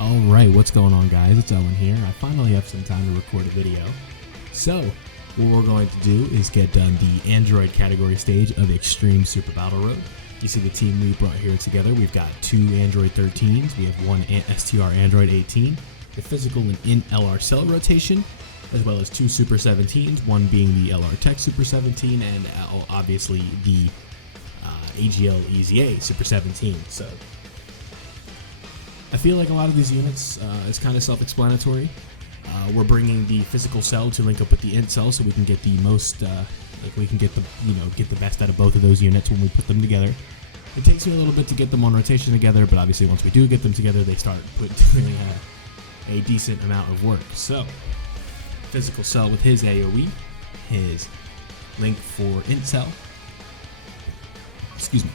Alright, what's going on guys? It's Owen here. I finally have some time to record a video. So, what we're going to do is get done the Android category stage of Extreme Super Battle Road. You see the team we brought here together. We've got two Android 13s, we have one STR Android 18, the physical and in LR cell rotation, as well as two Super 17s, one being the LR Tech Super 17 and obviously the AGL EZA Super 17. So I feel like a lot of these units is kind of self-explanatory. We're bringing the physical cell to link up with the int cell, so we can get the most, we can get the get the best out of both of those units when we put them together. It takes me a little bit to get them on rotation together, but obviously once we do get them together, they start doing a decent amount of work. So, physical cell with his AOE, his link for int cell. Excuse me.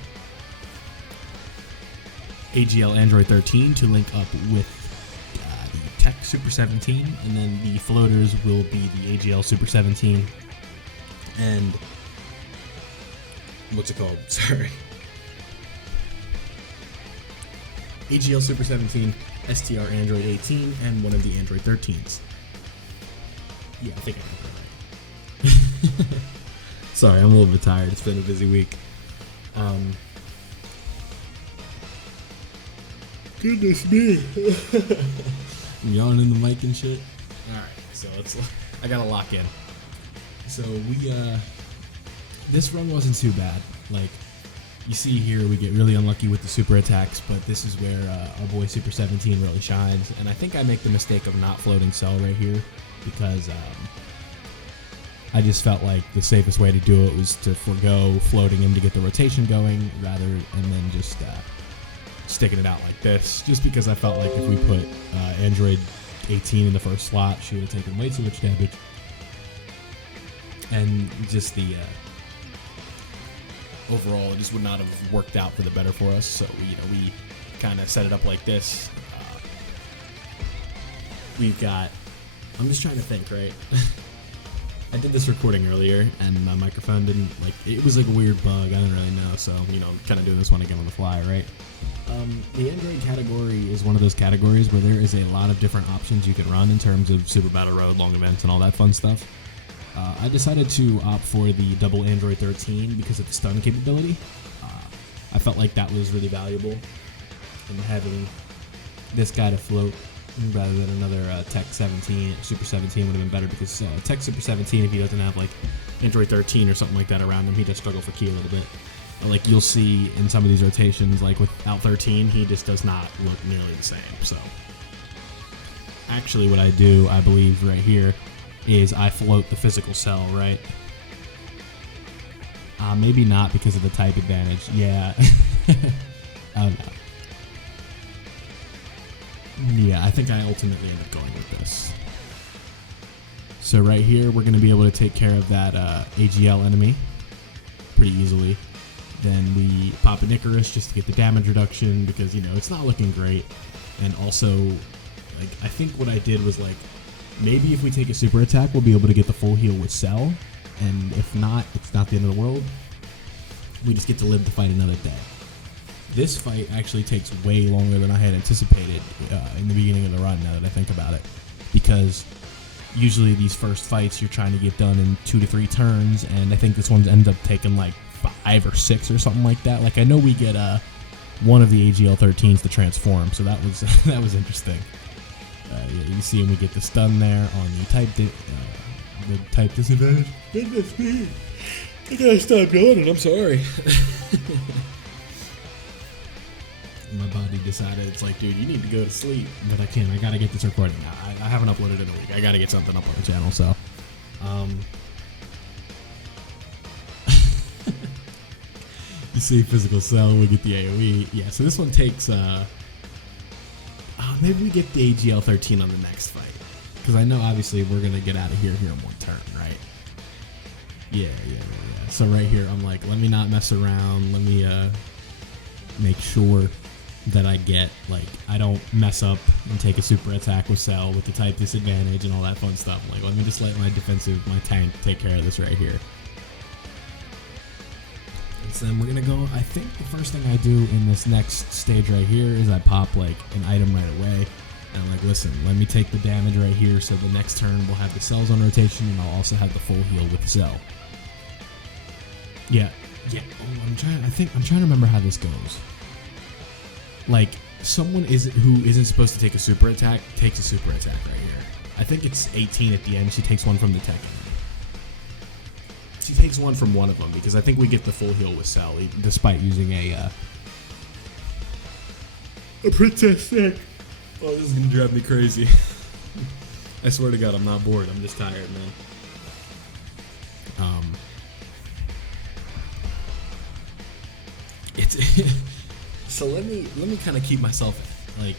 AGL Android 13 to link up with the Tech Super 17, and then the floaters will be the AGL Super 17 and what's it called? Sorry. AGL Super 17, STR Android 18, and one of the Android 13s. Yeah, I think I got that right. Sorry, I'm a little bit tired. It's been a busy week. Goodness me. I'm yawning in the mic and shit. Alright, so I gotta lock in. So this run wasn't too bad. Like, you see here, we get really unlucky with the super attacks, but this is where our boy Super 17 really shines. And I think I make the mistake of not floating cell right here, because I just felt like the safest way to do it was to forego floating him to get the rotation going, and then just sticking it out like this, just because I felt like if we put Android 18 in the first slot, she would have taken way too much damage. And just the overall, it just would not have worked out for the better for us. So we kind of set it up like this. We've got, I'm just trying to think, right? I did this recording earlier and my microphone didn't, it was like a weird bug, I don't really know, so, kind of doing this one again on the fly, right? The Android category is one of those categories where there is a lot of different options you can run in terms of Super Battle Road, long events, and all that fun stuff. I decided to opt for the double Android 13 because of the stun capability. I felt like that was really valuable, and having this guy to float rather than another Tech 17, Super 17 would have been better, because Tech Super 17, if he doesn't have like Android 13 or something like that around him, he does struggle for key a little bit. Like you'll see in some of these rotations, like without 13, he just does not look nearly the same. So actually what I do, I believe right here, is I float the physical cell, right? Maybe not because of the type advantage. Yeah. I don't know. Yeah, I think I ultimately end up going with this. So right here, we're going to be able to take care of that AGL enemy pretty easily. Then we pop an Icarus just to get the damage reduction, because, it's not looking great. And also, I think what I did was, maybe if we take a super attack, we'll be able to get the full heal with Cell. And if not, it's not the end of the world. We just get to live to fight another day. This fight actually takes way longer than I had anticipated in the beginning of the run, now that I think about it. Because usually these first fights you're trying to get done in 2 to 3 turns, and I think this one's ended up taking 5 or 6 or something like that. I know we get one of the AGL 13s to transform, so that was that was interesting. Yeah, you see him, we get the stun there on the type disadvantage. Goodness me, I gotta stop yawning. I'm sorry. My body decided, it's like, dude, you need to go to sleep. But I can't. I gotta get this recording. I haven't uploaded in a week. I gotta get something up on the channel. So, you see physical cell, we get the AoE. Yeah, so this one takes, maybe we get the AGL 13 on the next fight. Because I know, obviously, we're going to get out of here in one turn, right? Yeah. So right here, I'm like, let me not mess around. Let me make sure that I get, I don't mess up and take a super attack with Cell with the type disadvantage and all that fun stuff. Let me just let my tank take care of this right here. So then we're going to go, I think the first thing I do in this next stage right here is I pop an item right away. And I'm like, listen, let me take the damage right here, so the next turn we'll have the cells on rotation, and I'll also have the full heal with the cell. Yeah. Oh, I'm trying to remember how this goes. Like, someone who isn't supposed to take a super attack takes a super attack right here. I think it's 18 at the end. She takes one from the tech. She takes one from one of them, because I think we get the full heal with cell, despite using a princess stick. Oh, this is gonna drive me crazy. I swear to God, I'm not bored. I'm just tired, man. So let me kind of keep myself like.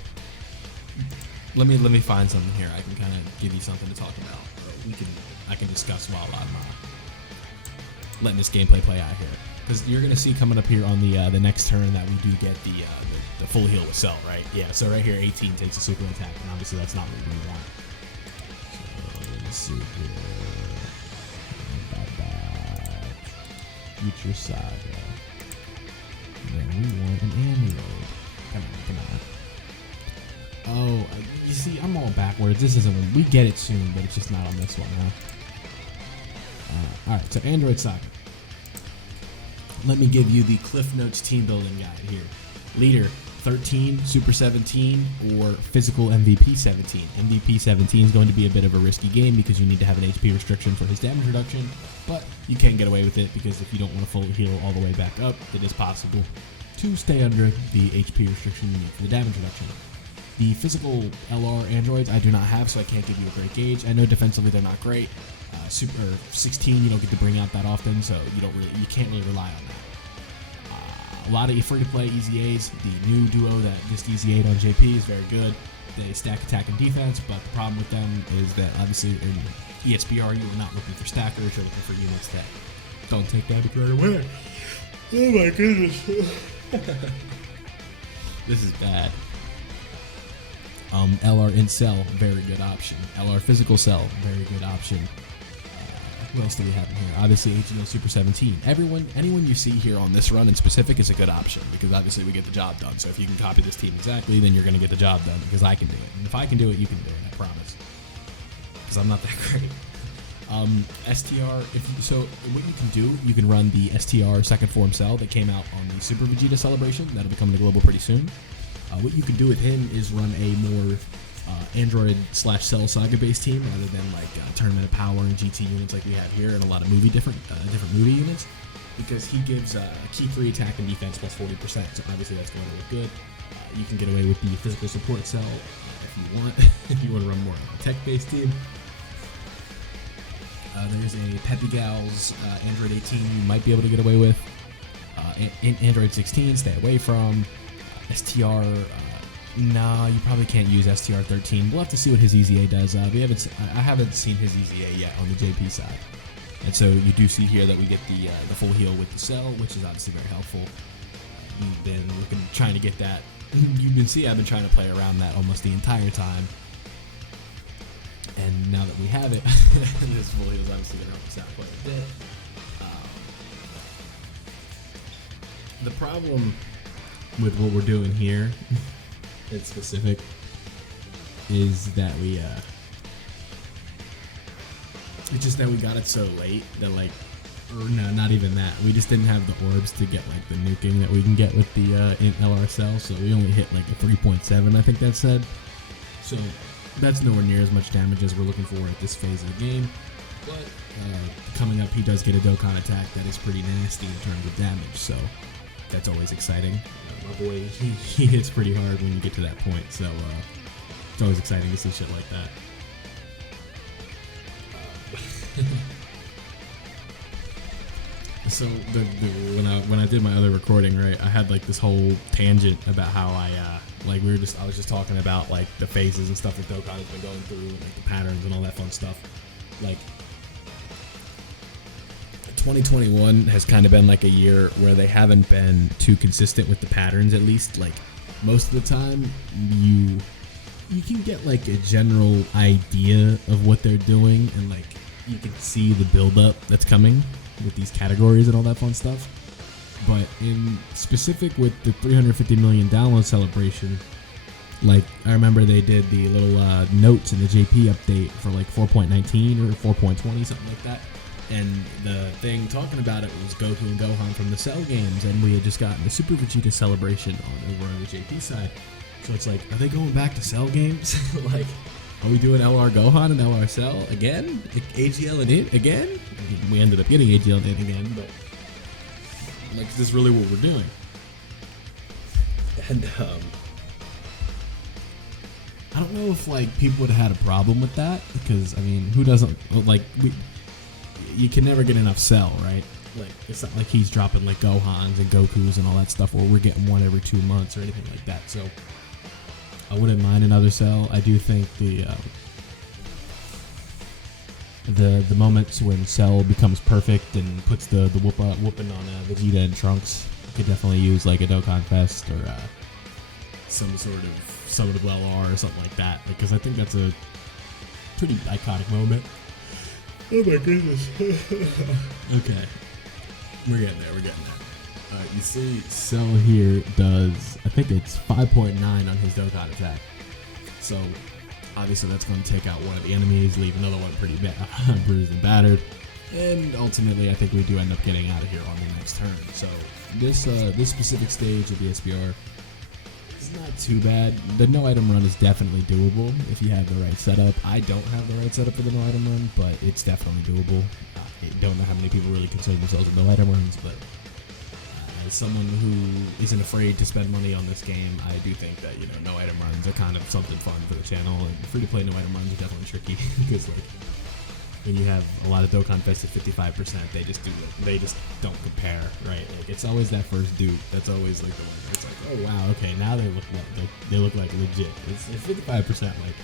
Let me find something here. I can kind of give you something to talk about. I can discuss while I'm letting this gameplay play out here. Because you're gonna see coming up here on the next turn that we do get the full heal with cell, right? Yeah. So right here, 18 takes a super attack, and obviously that's not what we want. So let's see here. Future Saga. Then we want an Android. Come on. Oh, you see, I'm all backwards. This isn't one. We get it soon, but it's just not on this one, huh? Alright, so Android Saga. Let me give you the Cliff Notes team building guide here. Leader, 13, Super 17, or Physical MVP 17. MVP 17 is going to be a bit of a risky game because you need to have an HP restriction for his damage reduction, but you can get away with it because if you don't want to fully heal all the way back up, it is possible to stay under the HP restriction you need for the damage reduction. The physical LR androids I do not have, so I can't give you a great gauge. I know defensively they're not great. Super 16 you don't get to bring out that often, so you can't really rely on that. A lot of free-to-play EZAs. The new duo that just EZA'd on JP is very good. They stack attack and defense, but the problem with them is that obviously in EXPR you are not looking for stackers, you're looking for units that don't take damage right away. Oh my goodness. This is bad. LR in cell, very good option. LR physical cell, very good option. What else do we have in here? Obviously, AGL Super 17. Anyone you see here on this run in specific is a good option because obviously we get the job done. So if you can copy this team exactly, then you're going to get the job done because I can do it. And if I can do it, you can do it. I promise. Because I'm not that great. STR. So what you can do, you can run the STR second form cell that came out on the Super Vegeta celebration. That'll be coming to global pretty soon. What you can do with him is run a more Android/Cell Saga based team rather than like Tournament of Power and GT units like we have here and a lot of different movie units, because he gives key 3 attack and defense plus 40%. So obviously that's going to look good. You can get away with the physical support cell if you want. If you want to run more of a tech based team. There's a Peppy Gals Android 18 you might be able to get away with. Android 16, stay away from. STR, no, you probably can't use STR 13. We'll have to see what his EZA does. I haven't seen his EZA yet on the JP side. And so you do see here that we get the full heal with the cell, which is obviously very helpful. We've been trying to get that. You can see I've been trying to play around that almost the entire time. And now that we have it, this full heal is obviously going to help us out quite a bit. The problem with what we're doing here in specific is that it's just that we got it so late that or no, not even that, we just didn't have the orbs to get like the nuking that we can get with the LR cell, so we only hit like a 3.7, I think that said. So that's nowhere near as much damage as we're looking for at this phase of the game, but coming up he does get a Dokkan attack that is pretty nasty in terms of damage, so that's always exciting. My boy, he hits pretty hard when you get to that point, so it's always exciting to see shit like that. So when I did my other recording, right, I had like this whole tangent about how I was just talking about like the phases and stuff that Dokkan has been going through, and like the patterns and all that fun stuff. Like 2021 has kind of been like a year where they haven't been too consistent with the patterns, at least. Like most of the time you can get like a general idea of what they're doing, and like you can see the build up that's coming with these categories and all that fun stuff. But in specific with the 350 million download celebration, Like, I remember they did the little notes in the JP update for like 4.19 or 4.20, something like that. And the thing talking about it was Goku and Gohan from the Cell games, and we had just gotten the Super Vegeta celebration over on the JP side. So it's like, are they going back to Cell games? Like, are we doing LR Gohan and LR Cell again? Like AGL and it again? We ended up getting AGL and it again, but like, is this really what we're doing? And I don't know if like people would have had a problem with that, because I mean, who doesn't like you can never get enough Cell, right? Like, it's not like he's dropping like Gohans and Gokus and all that stuff, or we're getting one every 2 months or anything like that. So I wouldn't mind another Cell. I do think the moments when Cell becomes perfect and puts the whooping on Vegeta and Trunks could definitely use like a Dokkan Fest or some sort of summonable LR or something like that, because I think that's a pretty iconic moment. Oh my goodness. Okay. We're getting there. You see Cell here does, I think it's 5.9 on his Dokkan attack. So obviously that's going to take out one of the enemies, leave another one pretty bruised and battered. And ultimately I think we do end up getting out of here on the next turn. So this specific stage of the SBR is not too bad. The no item run is definitely doable if you have the right setup. I don't have the right setup for the no item run, but it's definitely doable. I don't know how many people really concern themselves with no item runs, but as someone who isn't afraid to spend money on this game, I do think that, you know, no item runs are kind of something fun for the channel, and free to play no item runs are definitely tricky because like when you have a lot of Dokkan Fest at 55%, they just don't compare, right? Like, it's always that first dupe that's always like the one where it's like, oh wow, okay, now they look like legit. It's 55%. Like,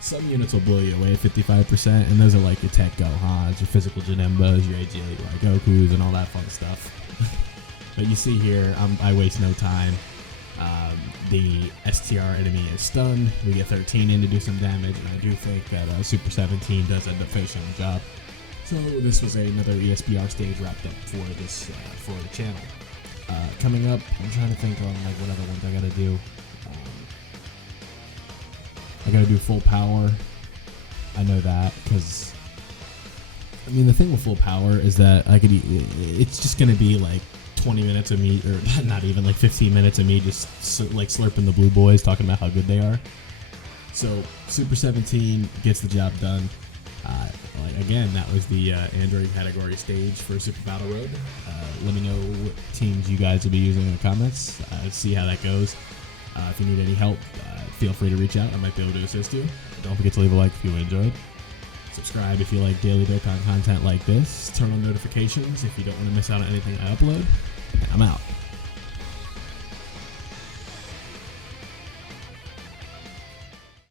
some units will blow you away at 55%, and those are like your tech Gohans, your physical Janembas, your AGL, your Gokus, and all that fun stuff. But you see here, I waste no time. The STR enemy is stunned. We get 13 in to do some damage, and I do think that Super 17 does end up finishing the job. So this was another ESBR stage wrapped up for this for the channel. Coming up, I'm trying to think on like what other ones I gotta do. I gotta do full power. I know that because I mean the thing with full power is that it's just gonna be like 20 minutes of me, or not even, like 15 minutes of me just like slurping the blue boys, talking about how good they are. So Super 17 gets the job done. Like, again, that was the Android category stage for Super Battle Road. Let me know what teams you guys will be using in the comments. See how that goes. If you need any help, feel free to reach out. I might be able to assist you. Don't forget to leave a like if you enjoyed. Subscribe if you like daily Dokkan content like this. Turn on notifications if you don't want to miss out on anything I upload. I'm out.